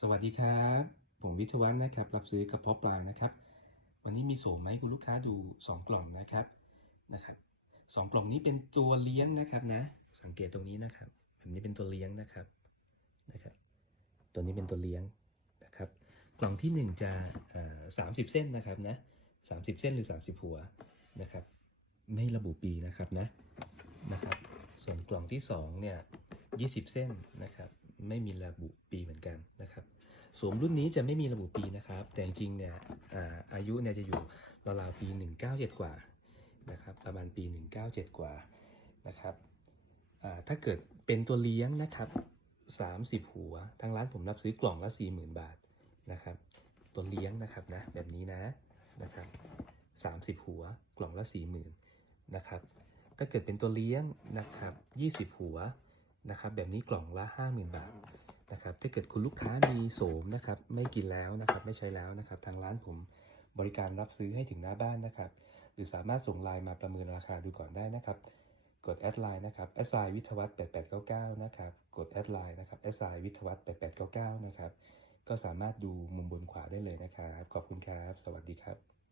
สวัสดีครับ ผมวิทวัฒน์นะครับ รับซื้อกระเพาะปลานะครับ วันนี้มีโสมไหมคุณลูกค้าดู 2 กล่องนะครับนะครับสองกล่องนี้เป็นตัวเลี้ยงนะครับนะ สังเกตตรงนี้นะครับแบบนี้เป็นตัวเลี้ยงนะครับนะครับ ตัวนี้เป็นตัวเลี้ยงนะครับ กล่องที่ 1 จะสามสิบเส้นนะครับนะสามสิบเส้นหรือ 30 หัวนะครับ ไม่ระบุปีนะครับนะนะครับ ส่วนกล่องที่2เนี่ย20 เส้นนะครับ ไม่มีระบุปีเหมือนกัน สวมรุ่นนี้จะไม่มีระบุปีนะครับ แต่จริงๆเนี่ยอาอายุเนี่ยจะอยู่ราวๆปี 197 กว่านะครับประมาณปี 197 กว่านะครับถ้าเกิดเป็นตัวเลี้ยงนะครับ30 หัว ทางร้านผมรับซื้อกล่องละ 40,000 บาทนะครับ ตัวเลี้ยงนะครับนะแบบนี้นะนะครับ30 หัวกล่องละ 40,000นะครับถ้าเกิดเป็นตัวเลี้ยงนะครับ 20 หัวนะครับแบบนี้กล่องละ 50,000 บาท นะครับถ้าเกิดคุณลูกค้ามีโสมนะครับไม่กินแล้วนะครับไม่ใช้แล้วนะครับ ทางร้านผมบริการรับซื้อให้ถึงหน้าบ้านนะครับ หรือสามารถส่งไลน์มาประเมินราคาดูก่อนได้นะครับ กดแอดไลน์นะครับแอดไซวิทยวัฒน์8899นะครับกดแอดไลน์นะครับแอดไซวิทยวัฒน์8899นะครับก็สามารถดูมุมบนขวาได้เลยนะครับ ขอบคุณครับ สวัสดีครับ